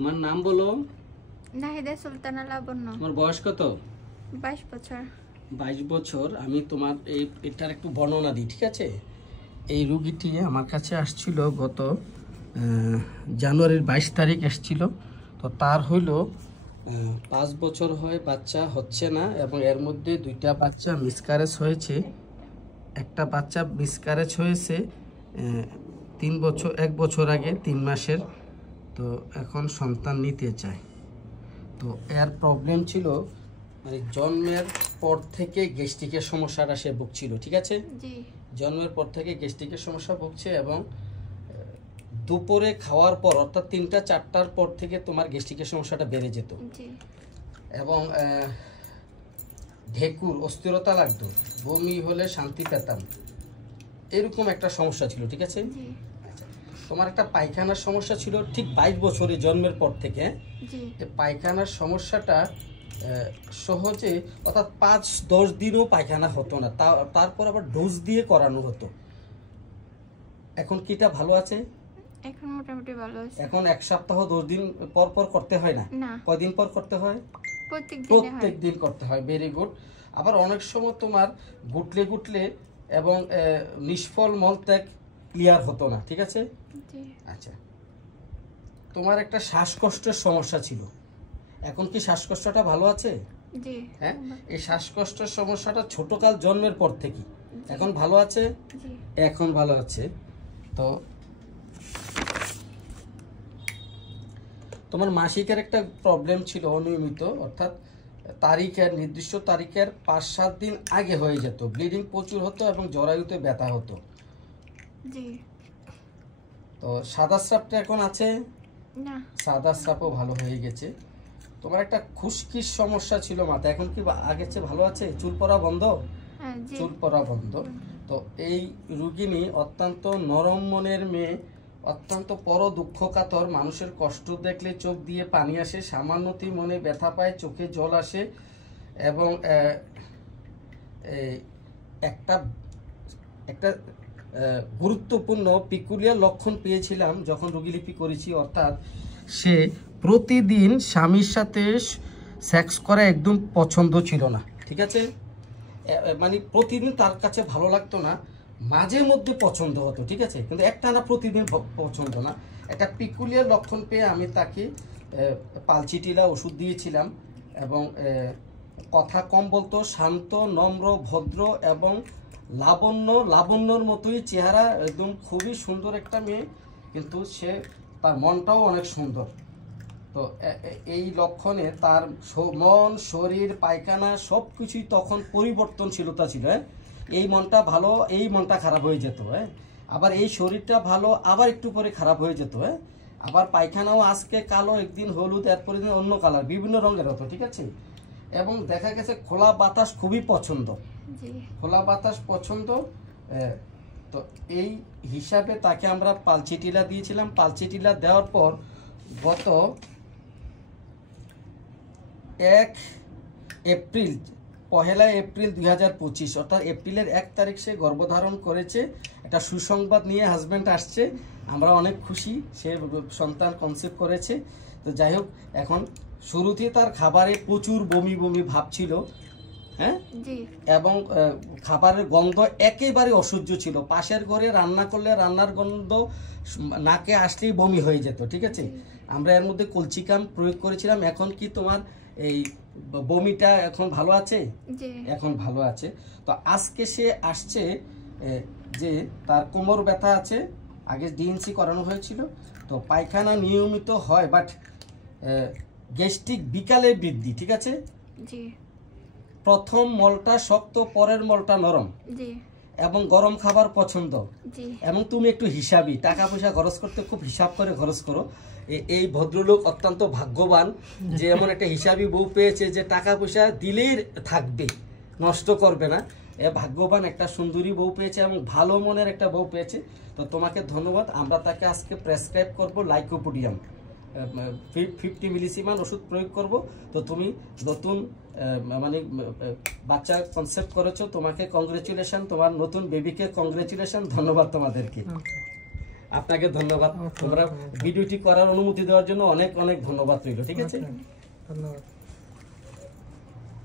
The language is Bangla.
তোমার নাম বলো। নাহিদা সুলতানা লাবণ্য। তোমার বয়স কত? 22 বছর। 22 বছর। আমি তোমার এটার একটু বর্ণনা দিই, ঠিক আছে? এই রোগীটি আমার কাছে আসছিল গত জানুয়ারির 22 তারিখ এসছিল। তো তার হইল 5 বছর হয়, বাচ্চা হচ্ছে না, এবং এর মধ্যে 2টা বাচ্চা মিসক্যারেজ হয়েছে। একটা বাচ্চা মিসক্যারেজ হয়েছে 1 বছর আগে 3 মাসের। তো এখন সন্তান নিতে চায়। তো এর প্রবলেম ছিল মানে জন্মের পর থেকে গ্যাস্ট্রিকের সমস্যাটা সে ভুগছিল, ঠিক আছে? জি। জন্মের পর থেকে গ্যাস্ট্রিকের সমস্যা ভুগছে, এবং দুপুরে খাওয়ার পর অর্থাৎ 3টা-4টার পর থেকে তোমার গ্যাস্ট্রিকের সমস্যাটা বেড়ে যেত। জি। এবং ঢেকুর অস্থিরতা লাগতো, বমি হলে শান্তি পেতাম, এরকম একটা সমস্যা ছিল, ঠিক আছে? জি। তোমার একটা পায়খানার সমস্যা ছিল ঠিক 22 বছরে জন্মের পর থেকে। জি। এই পায়খানার সমস্যাটা সহজে অর্থাৎ 5-10 দিনও পায়খানা হতো না, তারপর আবার ডোজ দিয়ে করানো হতো। এখন কিটা ভালো আছে? এখন মোটামুটি ভালো আছে। এখন 1 সপ্তাহ 10 দিন পর পর করতে হয় না? না। কয়দিন পর করতে হয়? প্রত্যেক দিন করতে হয়। Very good. আবার অনেক সময় তোমার গুটলে এবং নিষ্ফল মলত্যাগ ক্লিয়ার হতো না, ঠিক আছে? জি। আচ্ছা, তোমার একটা শ্বাসকষ্টের সমস্যা ছিল, এখন কি শ্বাসকষ্টটা ভালো আছে? জি। হ্যাঁ, এই শ্বাসকষ্টের সমস্যাটা ছোটকাল জন্মের পর থেকে এখন ভালো আছে? জি। এখন ভালো আছে। তো তোমার মাসিকের একটা প্রবলেম ছিল, অনিয়মিত, অর্থাৎ নির্দিষ্ট তারিখের 5-7 দিন আগে হয়ে যেত, ব্লিডিং প্রচুর হতো এবং জরায়ুতে ব্যথা হতো। জি। তো সাদা স্রাবটা এখন আছে? না। সাদা স্রাবও ভালো হয়ে গেছে। তোমার একটা খুশকির সমস্যা ছিল মাথা, এখন কি আগের চেয়ে ভালো আছে? চুল পড়া বন্ধ? চুল পড়া বন্ধ। তো এই রোগিনী অত্যন্ত নরম মনের মেয়ে, অত্যন্ত দুঃখ কাতর, মানুষের কষ্ট দেখলে চোখ দিয়ে পানি আসে, সামান্যতি মনে ব্যথা পায়, চোখে জল আসে, এবং একটা গুরুত্বপূর্ণ পিকুলিয়ার লক্ষণ পেয়েছিলাম যখন রোগীলিপি করেছি, অর্থাৎ সে প্রতিদিন স্বামীর সাথে সেক্স করা একদম পছন্দ ছিল না, ঠিক আছে? মানে প্রতিদিন তার কাছে ভালো লাগতো না, মাঝে মধ্যে পছন্দ হতো, ঠিক আছে, কিন্তু একটানা প্রতিদিন পছন্দ না। একটা পিকুলিয়ার লক্ষণ পেয়ে আমি তাকে পালচিটিলা ওষুধ দিয়েছিলাম, এবং কথা কম বলতো, শান্ত, নম্র, ভদ্র, এবং লাবণ্যর মতোই চেহারা, একদম খুবই সুন্দর একটা মেয়ে, কিন্তু তার মনটাও অনেক সুন্দর। তো এই লক্ষণে তার মন, শরীর, পায়খানা সব কিছুই তখন পরিবর্তনশীলতা ছিল। এই মনটা ভালো, এই মনটা খারাপ হয়ে যেত। আবার এই শরীরটা ভালো, আবার একটু পরে খারাপ হয়ে যেত। আবার পায়খানাও আজকে কালো, একদিন হলুদ, এরপরে দিন অন্য কালার, বিভিন্ন রঙের হতো, ঠিক আছে? এবং দেখা গেছে খোলা বাতাস খুবই পছন্দ, খোলা বাতাস পছন্দ। তো এই হিসাবে তাকে আমরা পালচিটিলা দিয়েছিলাম। পালচিটিলা দেওয়ার পর গত 1 এপ্রিল 2025, অর্থাৎ এপ্রিলের 1 তারিখ সে গর্ভধারণ করেছে। একটা সুসংবাদ নিয়ে হাজব্যান্ড আসছে, আমরা অনেক খুশি, সে সন্তান কনসেপ্ট করেছে। তো যাই হোক, এখন শুরুতে তার খাবারে প্রচুর বমি ভাব ছিল, হ্যাঁ, এবং খাবারের গন্ধ একেবারে অসহ্য ছিল। পাশের ঘরে রান্না করলে রান্নার গন্ধ নাকে আসলেই বমি হয়ে যেত, ঠিক আছে? আমরা এর মধ্যে কলচিকাম প্রয়োগ করেছিলাম। এখন কি তোমার এই বমিটা এখন ভালো আছে? এখন ভালো আছে। তো আজকে সে আসছে যে তার কোমর ব্যথা আছে, আগে ডিএনসি করানো হয়েছিল, তো পায়খানা নিয়মিত হয়, বাট গ্যাস্ট্রিক বিকালে বৃদ্ধি, ঠিক আছে? প্রথম মলটা শক্ত, পরের মলটা নরম, এবং গরম খাবার পছন্দ, এবং তুমি একটু হিসাবি, টাকা পয়সা খরচ করতে খুব হিসাব করে খরচ করো। এই ভদ্রলোক অত্যন্ত ভাগ্যবান যে এমন একটা হিসাবি বউ পেয়েছে, যে টাকা পয়সা দিলেই থাকবে, নষ্ট করবে না। ভাগ্যবান একটা সুন্দরী বউ পেয়েছে, এবং ভালো মনের একটা বউ পেয়েছে। তো তোমাকে ধন্যবাদ। আমরা তাকে আজকে প্রেসক্রাইব করবো লাইকোপোডিয়াম 50 মিলিসিমান ওষুধ প্রয়োগ করব। তো তুমি নতুন মানে বাচ্চা কনসেপ্ট করেছো, তোমাকে কংগ্রেচুলেশন, তোমার নতুন বেবিকে কংগ্রেচুলেশন, ধন্যবাদ তোমাদেরকে। আপনাকে ধন্যবাদ। Okay, তোমরা okay. ভিডিওটি করার অনুমতি দেওয়ার জন্য অনেক অনেক ধন্যবাদ রইল, ঠিক আছে? ধন্যবাদ।